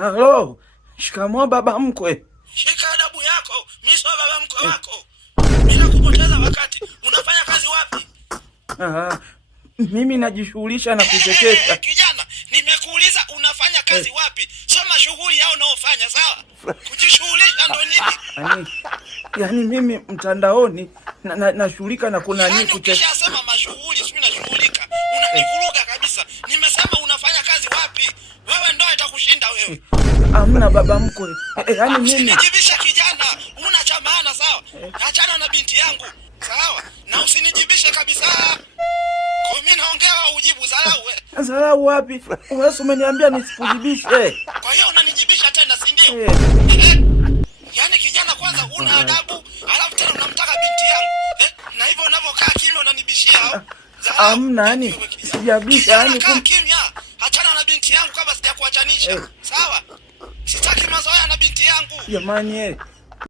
Halo, shikamoo baba mkwe. Shika adabu yako, mimi sio baba mkwe wako. Bila kupoteza wakati, unafanya kazi wapi? Mimi najishughulisha na kuchekesha. Kijana, nimekuuliza unafanya kazi wapi? Soma shughuli yao unaofanya, sawa? Kujishughulisha ndo nini? Yaani mimi mtandaoni nashughulika na kuna nini kuchekesha. Ukishasema mashughuli, sio nashughulika. Unanivuruga kabisa. Nimesema unafanya kazi wapi? Wewe ndo itakushinda wewe. Hamna baba mkwe. Yaani mimi usinijibisha kijana, una cha maana sawa? Achana na binti yangu, sawa? Na usinijibishe kabisa. Kwa mimi naongea au ujibu dharau wewe? Dharau wapi? Wewe umeniambia nisipujibishe. Kwa hiyo unanijibisha tena, si ndio? Yaani kijana kwanza una adabu, alafu tena unamtaka binti yangu. Na hivyo unavokaa kimya unanibishia. Hamna, yani sijabisha, yani kimya. Achana na binti yangu kabla sijakuachanisha. Sawa? Sitaki mazoea na binti yangu. Jamani